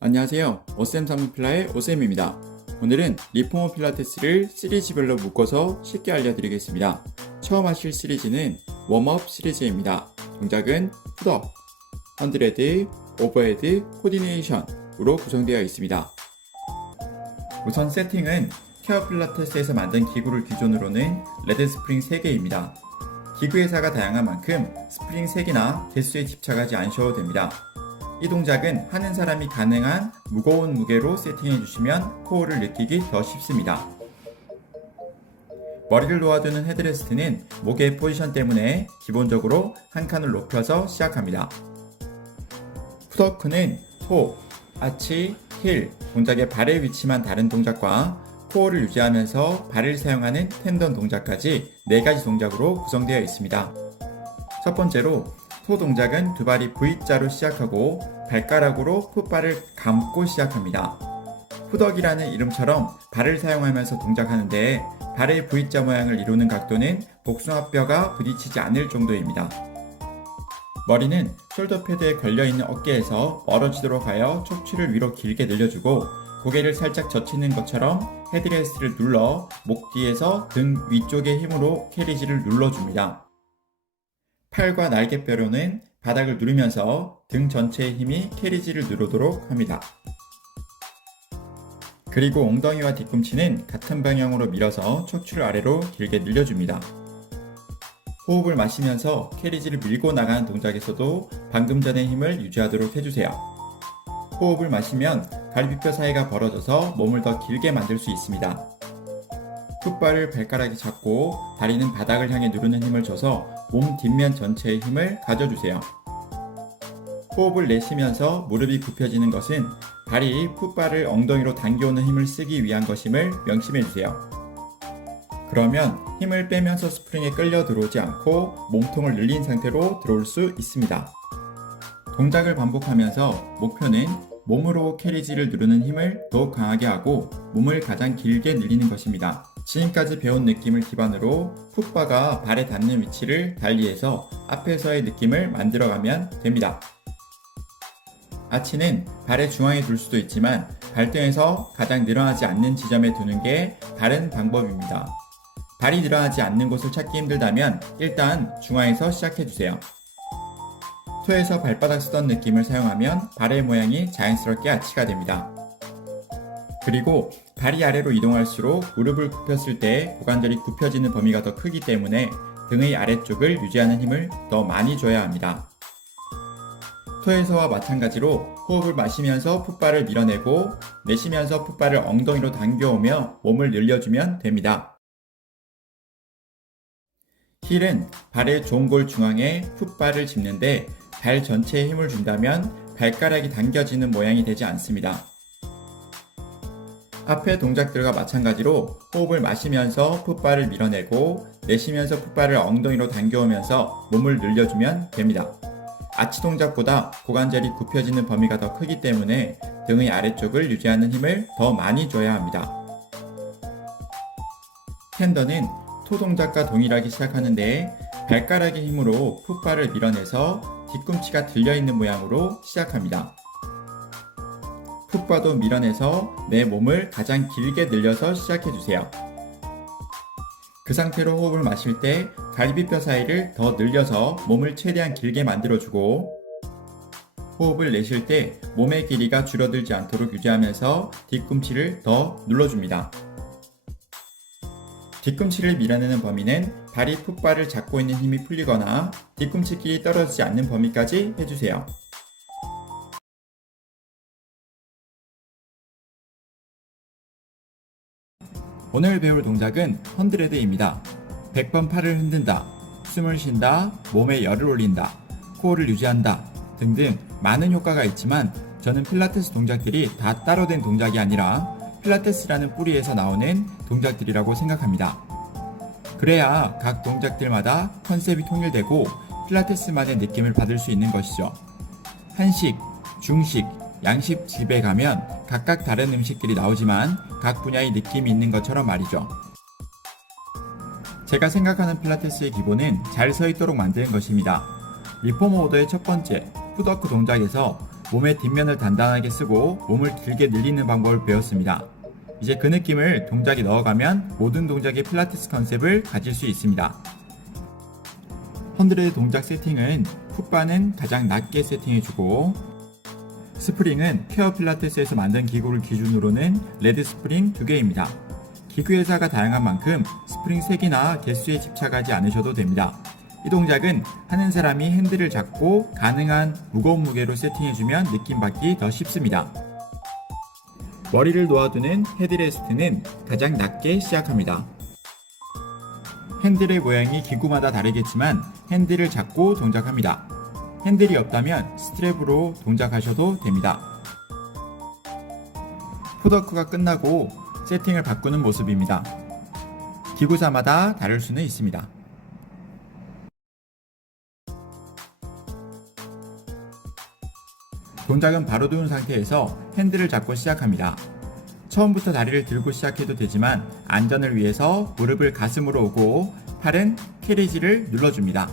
안녕하세요. 오쌤 삼루필라의 오쌤입니다. 오늘은 리포머 필라테스를 시리즈별로 묶어서 쉽게 알려드리겠습니다. 처음 하실 시리즈는 웜업 시리즈입니다. 동작은 푸드업, 헌드레드, 오버헤드, 코디네이션으로 구성되어 있습니다. 우선 세팅은 케어 필라테스에서 만든 기구를 기존으로는 레드 스프링 3개입니다. 기구 회사가 다양한 만큼 스프링 3개나 개수에 집착하지 않으셔도 됩니다. 이 동작은 하는 사람이 가능한 무거운 무게로 세팅해 주시면 코어를 느끼기 더 쉽습니다. 머리를 놓아두는 헤드레스트는 목의 포지션 때문에 기본적으로 한 칸을 높여서 시작합니다. 푸드워크는 토, 아치, 힐, 동작의 발의 위치만 다른 동작과 코어를 유지하면서 발을 사용하는 텐던 동작까지 4가지 동작으로 구성되어 있습니다. 첫 번째로 토 동작은 두 발이 V자로 시작하고 발가락으로 풋발을 감고 시작합니다. 푸덕이라는 이름처럼 발을 사용하면서 동작하는데 발의 V자 모양을 이루는 각도는 복숭아뼈가 부딪히지 않을 정도입니다. 머리는 숄더 패드에 걸려있는 어깨에서 멀어지도록 하여 척추를 위로 길게 늘려주고 고개를 살짝 젖히는 것처럼 헤드레스트를 눌러 목 뒤에서 등 위쪽의 힘으로 캐리지를 눌러줍니다. 팔과 날개뼈로는 바닥을 누르면서 등 전체의 힘이 캐리지를 누르도록 합니다. 그리고 엉덩이와 뒤꿈치는 같은 방향으로 밀어서 척추를 아래로 길게 늘려줍니다. 호흡을 마시면서 캐리지를 밀고 나가는 동작에서도 방금 전의 힘을 유지하도록 해주세요. 호흡을 마시면 갈비뼈 사이가 벌어져서 몸을 더 길게 만들 수 있습니다. 풋발을 발가락이 잡고 다리는 바닥을 향해 누르는 힘을 줘서 몸 뒷면 전체의 힘을 가져주세요. 호흡을 내쉬면서 무릎이 굽혀지는 것은 발이 풋발을 엉덩이로 당겨오는 힘을 쓰기 위한 것임을 명심해주세요. 그러면 힘을 빼면서 스프링에 끌려 들어오지 않고 몸통을 늘린 상태로 들어올 수 있습니다. 동작을 반복하면서 목표는 몸으로 캐리지를 누르는 힘을 더욱 강하게 하고 몸을 가장 길게 늘리는 것입니다. 지금까지 배운 느낌을 기반으로 풋바가 발에 닿는 위치를 달리해서 앞에서의 느낌을 만들어가면 됩니다. 아치는 발의 중앙에 둘 수도 있지만 발등에서 가장 늘어나지 않는 지점에 두는 게 다른 방법입니다. 발이 늘어나지 않는 곳을 찾기 힘들다면 일단 중앙에서 시작해주세요. 토에서 발바닥 쓰던 느낌을 사용하면 발의 모양이 자연스럽게 아치가 됩니다. 그리고 발이 아래로 이동할수록 무릎을 굽혔을 때 고관절이 굽혀지는 범위가 더 크기 때문에 등의 아래쪽을 유지하는 힘을 더 많이 줘야 합니다. 토에서와 마찬가지로 호흡을 마시면서 풋발을 밀어내고 내쉬면서 풋발을 엉덩이로 당겨오며 몸을 늘려주면 됩니다. 힐은 발의 종골 중앙에 풋발을 짚는데 발 전체에 힘을 준다면 발가락이 당겨지는 모양이 되지 않습니다. 앞의 동작들과 마찬가지로 호흡을 마시면서 풋발을 밀어내고 내쉬면서 풋발을 엉덩이로 당겨오면서 몸을 늘려주면 됩니다. 아치 동작보다 고관절이 굽혀지는 범위가 더 크기 때문에 등의 아래쪽을 유지하는 힘을 더 많이 줘야 합니다. 텐더는 토 동작과 동일하게 시작하는데 발가락의 힘으로 풋발을 밀어내서 뒤꿈치가 들려있는 모양으로 시작합니다. 풋바도 밀어내서 내 몸을 가장 길게 늘려서 시작해주세요. 그 상태로 호흡을 마실 때 갈비뼈 사이를 더 늘려서 몸을 최대한 길게 만들어주고 호흡을 내쉴 때 몸의 길이가 줄어들지 않도록 유지하면서 뒤꿈치를 더 눌러줍니다. 뒤꿈치를 밀어내는 범위는 발이 풋발을 잡고 있는 힘이 풀리거나 뒤꿈치끼리 떨어지지 않는 범위까지 해주세요. 오늘 배울 동작은 헌드레드입니다. 100번 팔을 흔든다, 숨을 쉰다, 몸에 열을 올린다, 코어를 유지한다 등등 많은 효과가 있지만 저는 필라테스 동작들이 다 따로 된 동작이 아니라 필라테스라는 뿌리에서 나오는 동작들이라고 생각합니다. 그래야 각 동작들마다 컨셉이 통일되고 필라테스만의 느낌을 받을 수 있는 것이죠. 한식, 중식, 양식 집에 가면 각각 다른 음식들이 나오지만 각 분야의 느낌이 있는 것처럼 말이죠. 제가 생각하는 필라테스의 기본은 잘 서 있도록 만드는 것입니다. 리포머 오더의 첫 번째, 푸드워크 동작에서 몸의 뒷면을 단단하게 쓰고 몸을 길게 늘리는 방법을 배웠습니다. 이제 그 느낌을 동작에 넣어가면 모든 동작의 필라테스 컨셉을 가질 수 있습니다. 헌드레드 동작 세팅은 풋바는 가장 낮게 세팅해주고, 스프링은 케어 필라테스에서 만든 기구를 기준으로는 레드 스프링 2개입니다. 기구 회사가 다양한 만큼 스프링 색이나 개수에 집착하지 않으셔도 됩니다. 이 동작은 하는 사람이 핸들을 잡고 가능한 무거운 무게로 세팅해주면 느낌 받기 더 쉽습니다. 머리를 놓아두는 헤드레스트는 가장 낮게 시작합니다. 핸들의 모양이 기구마다 다르겠지만 핸들을 잡고 동작합니다. 핸들이 없다면 스트랩으로 동작하셔도 됩니다. 풋워크가 끝나고 세팅을 바꾸는 모습입니다. 기구사마다 다를 수는 있습니다. 동작은 바로 두은 상태에서 핸들을 잡고 시작합니다. 처음부터 다리를 들고 시작해도 되지만 안전을 위해서 무릎을 가슴으로 오고 팔은 캐리지를 눌러줍니다.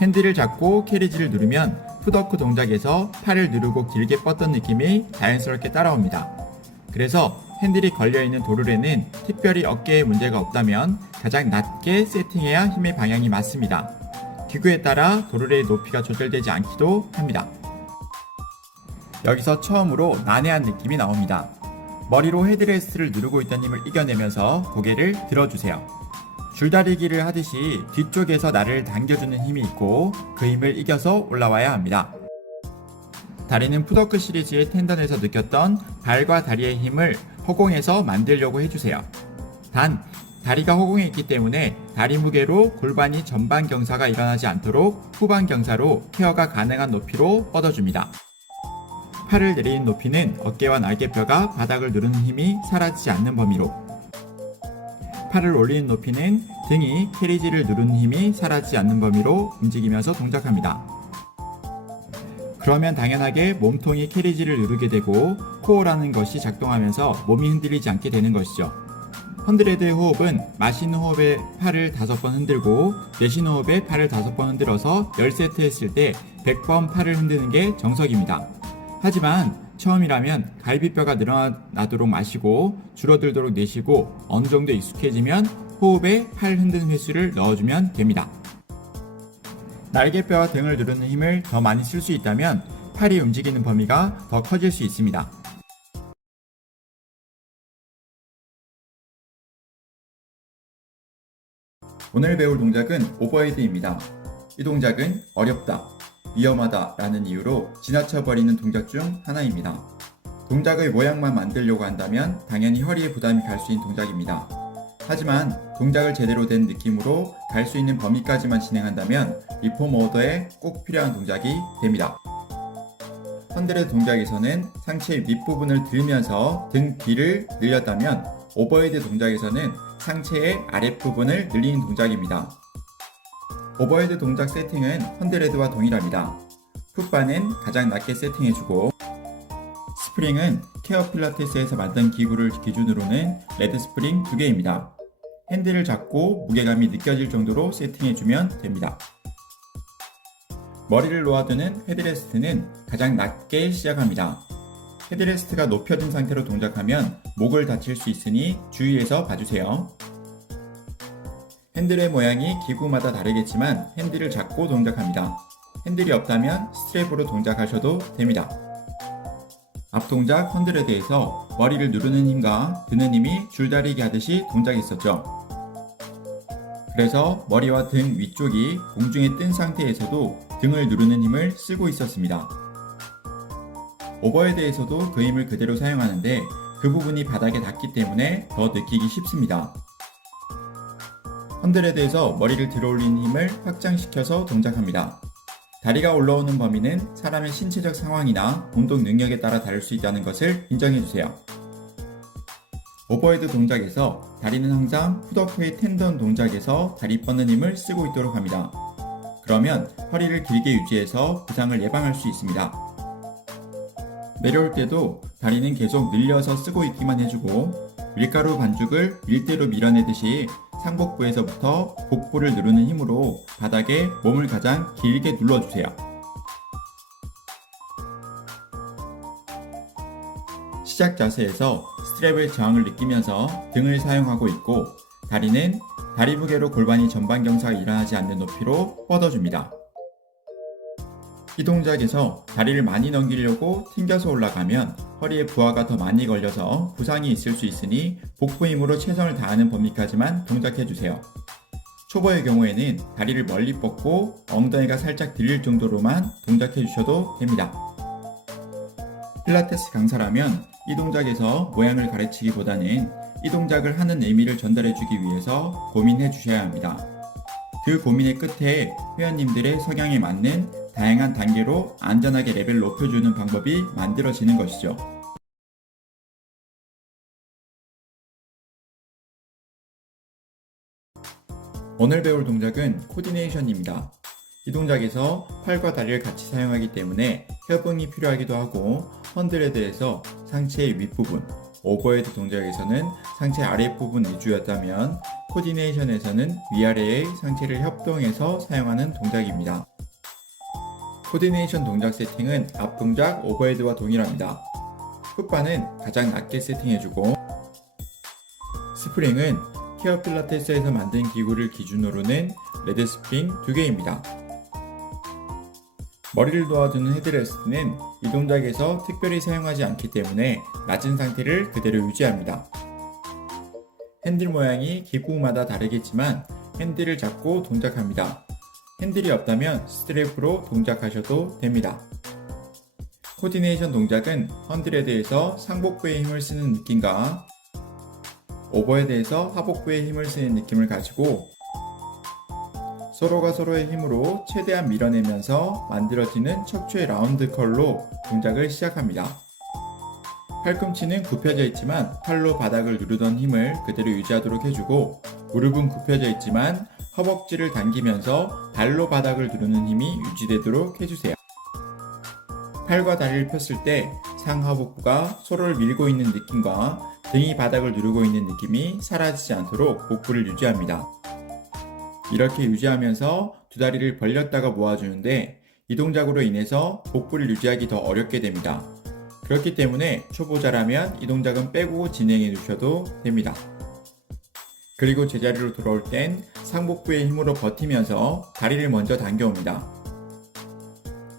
핸들을 잡고 캐리지를 누르면 풋워크 동작에서 팔을 누르고 길게 뻗던 느낌이 자연스럽게 따라옵니다. 그래서 핸들이 걸려있는 도르래는 특별히 어깨에 문제가 없다면 가장 낮게 세팅해야 힘의 방향이 맞습니다. 기구에 따라 도르래의 높이가 조절되지 않기도 합니다. 여기서 처음으로 난해한 느낌이 나옵니다. 머리로 헤드레스트를 누르고 있던 힘을 이겨내면서 고개를 들어주세요. 줄다리기를 하듯이 뒤쪽에서 나를 당겨주는 힘이 있고 그 힘을 이겨서 올라와야 합니다. 다리는 풋워크 시리즈의 텐던에서 느꼈던 발과 다리의 힘을 허공에서 만들려고 해주세요. 단, 다리가 허공에 있기 때문에 다리 무게로 골반이 전방 경사가 일어나지 않도록 후방 경사로 케어가 가능한 높이로 뻗어줍니다. 팔을 내리는 높이는 어깨와 날개뼈가 바닥을 누르는 힘이 사라지지 않는 범위로, 팔을 올리는 높이는 등이 캐리지를 누르는 힘이 사라지지 않는 범위로 움직이면서 동작합니다. 그러면 당연하게 몸통이 캐리지를 누르게 되고 코어라는 것이 작동하면서 몸이 흔들리지 않게 되는 것이죠. 헌드레드의 호흡은 마시는 호흡에 팔을 5번 흔들고 내쉬는 호흡에 팔을 5번 흔들어서 10세트 했을 때 100번 팔을 흔드는 게 정석입니다. 하지만 처음이라면 갈비뼈가 늘어나도록 마시고 줄어들도록 내쉬고 어느 정도 익숙해지면 호흡에 팔 흔드는 횟수를 넣어주면 됩니다. 날개뼈와 등을 누르는 힘을 더 많이 쓸 수 있다면 팔이 움직이는 범위가 더 커질 수 있습니다. 오늘 배울 동작은 오버헤드입니다. 이 동작은 어렵다, 위험하다 라는 이유로 지나쳐버리는 동작 중 하나입니다. 동작의 모양만 만들려고 한다면 당연히 허리에 부담이 갈 수 있는 동작입니다. 하지만 동작을 제대로 된 느낌으로 갈 수 있는 범위까지만 진행한다면 리폼 오더에 꼭 필요한 동작이 됩니다. 헌드레드 동작에서는 상체의 밑부분을 들면서 등 뒤를 늘렸다면 오버헤드 동작에서는 상체의 아랫부분을 늘리는 동작입니다. 오버헤드 동작 세팅은 헌드레드와 동일합니다. 풋바는 가장 낮게 세팅해주고, 스프링은 케어 필라테스에서 만든 기구를 기준으로는 레드 스프링 2개입니다. 핸들을 잡고 무게감이 느껴질 정도로 세팅해주면 됩니다. 머리를 놓아두는 헤드레스트는 가장 낮게 시작합니다. 헤드레스트가 높여진 상태로 동작하면 목을 다칠 수 있으니 주의해서 봐주세요. 핸들의 모양이 기구마다 다르겠지만 핸들을 잡고 동작합니다. 핸들이 없다면 스트랩으로 동작하셔도 됩니다. 앞 동작 헌드레드에서 머리를 누르는 힘과 드는 힘이 줄다리기 하듯이 동작했었죠. 그래서 머리와 등 위쪽이 공중에 뜬 상태에서도 등을 누르는 힘을 쓰고 있었습니다. 오버헤드에서도 그 힘을 그대로 사용하는데 그 부분이 바닥에 닿기 때문에 더 느끼기 쉽습니다. 헌드레드에서 머리를 들어올리는 힘을 확장시켜서 동작합니다. 다리가 올라오는 범위는 사람의 신체적 상황이나 운동 능력에 따라 다를 수 있다는 것을 인정해주세요. 오버헤드 동작에서 다리는 항상 풋워크의 텐던 동작에서 다리 뻗는 힘을 쓰고 있도록 합니다. 그러면 허리를 길게 유지해서 부상을 예방할 수 있습니다. 내려올 때도 다리는 계속 늘려서 쓰고 있기만 해주고, 밀가루 반죽을 밀대로 밀어내듯이 상복부에서부터 복부를 누르는 힘으로 바닥에 몸을 가장 길게 눌러주세요. 시작 자세에서 스트랩의 저항을 느끼면서 등을 사용하고 있고, 다리는 다리 무게로 골반이 전방 경사가 일어나지 않는 높이로 뻗어줍니다. 이 동작에서 다리를 많이 넘기려고 튕겨서 올라가면 허리에 부하가 더 많이 걸려서 부상이 있을 수 있으니 복부 힘으로 최선을 다하는 범위까지만 동작해주세요. 초보의 경우에는 다리를 멀리 뻗고 엉덩이가 살짝 들릴 정도로만 동작해주셔도 됩니다. 필라테스 강사라면 이 동작에서 모양을 가르치기보다는 이 동작을 하는 의미를 전달해주기 위해서 고민해 주셔야 합니다. 그 고민의 끝에 회원님들의 성향에 맞는 다양한 단계로 안전하게 레벨을 높여주는 방법이 만들어지는 것이죠. 오늘 배울 동작은 코디네이션입니다. 이 동작에서 팔과 다리를 같이 사용하기 때문에 협응이 필요하기도 하고, 헌드레드에서 상체의 윗부분, 오버헤드 동작에서는 상체 아랫부분 위주였다면 코디네이션에서는 위아래의 상체를 협동해서 사용하는 동작입니다. 코디네이션 동작 세팅은 앞 동작 오버헤드와 동일합니다. 풋바는 가장 낮게 세팅해주고, 스프링은 케어 필라테스에서 만든 기구를 기준으로는 레드 스프링 2개입니다. 머리를 도와주는 헤드레스트는 이 동작에서 특별히 사용하지 않기 때문에 낮은 상태를 그대로 유지합니다. 핸들 모양이 기구마다 다르겠지만 핸들을 잡고 동작합니다. 핸들이 없다면 스트랩으로 동작하셔도 됩니다. 코디네이션 동작은 헌드레드에서 상복부에 힘을 쓰는 느낌과 오버헤드에서 하복부에 힘을 쓰는 느낌을 가지고 서로가 서로의 힘으로 최대한 밀어내면서 만들어지는 척추의 라운드 컬로 동작을 시작합니다. 팔꿈치는 굽혀져 있지만 팔로 바닥을 누르던 힘을 그대로 유지하도록 해주고, 무릎은 굽혀져 있지만 허벅지를 당기면서 발로 바닥을 누르는 힘이 유지되도록 해주세요. 팔과 다리를 폈을 때 상하복부가 서로를 밀고 있는 느낌과 등이 바닥을 누르고 있는 느낌이 사라지지 않도록 복부를 유지합니다. 이렇게 유지하면서 두 다리를 벌렸다가 모아주는데, 이 동작으로 인해서 복부를 유지하기 더 어렵게 됩니다. 그렇기 때문에 초보자라면 이 동작은 빼고 진행해 주셔도 됩니다. 그리고 제자리로 돌아올 땐 상복부의 힘으로 버티면서 다리를 먼저 당겨옵니다.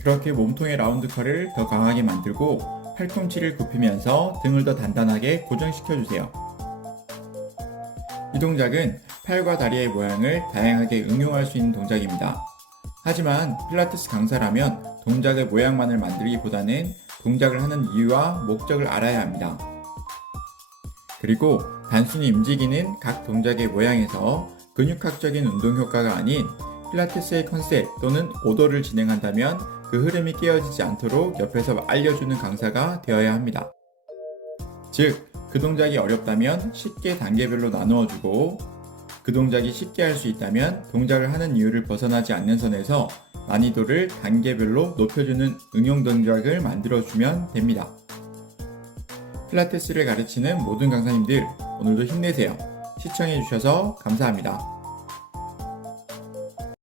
그렇게 몸통의 라운드 컬을 더 강하게 만들고 팔꿈치를 굽히면서 등을 더 단단하게 고정시켜주세요. 이 동작은 팔과 다리의 모양을 다양하게 응용할 수 있는 동작입니다. 하지만 필라테스 강사라면 동작의 모양만을 만들기보다는 동작을 하는 이유와 목적을 알아야 합니다. 그리고 단순히 움직이는 각 동작의 모양에서 근육학적인 운동 효과가 아닌 필라테스의 컨셉 또는 오더를 진행한다면 그 흐름이 깨어지지 않도록 옆에서 알려주는 강사가 되어야 합니다. 즉, 그 동작이 어렵다면 쉽게 단계별로 나누어주고, 그 동작이 쉽게 할 수 있다면 동작을 하는 이유를 벗어나지 않는 선에서 난이도를 단계별로 높여주는 응용 동작을 만들어주면 됩니다. 필라테스를 가르치는 모든 강사님들, 오늘도 힘내세요. 시청해주셔서 감사합니다.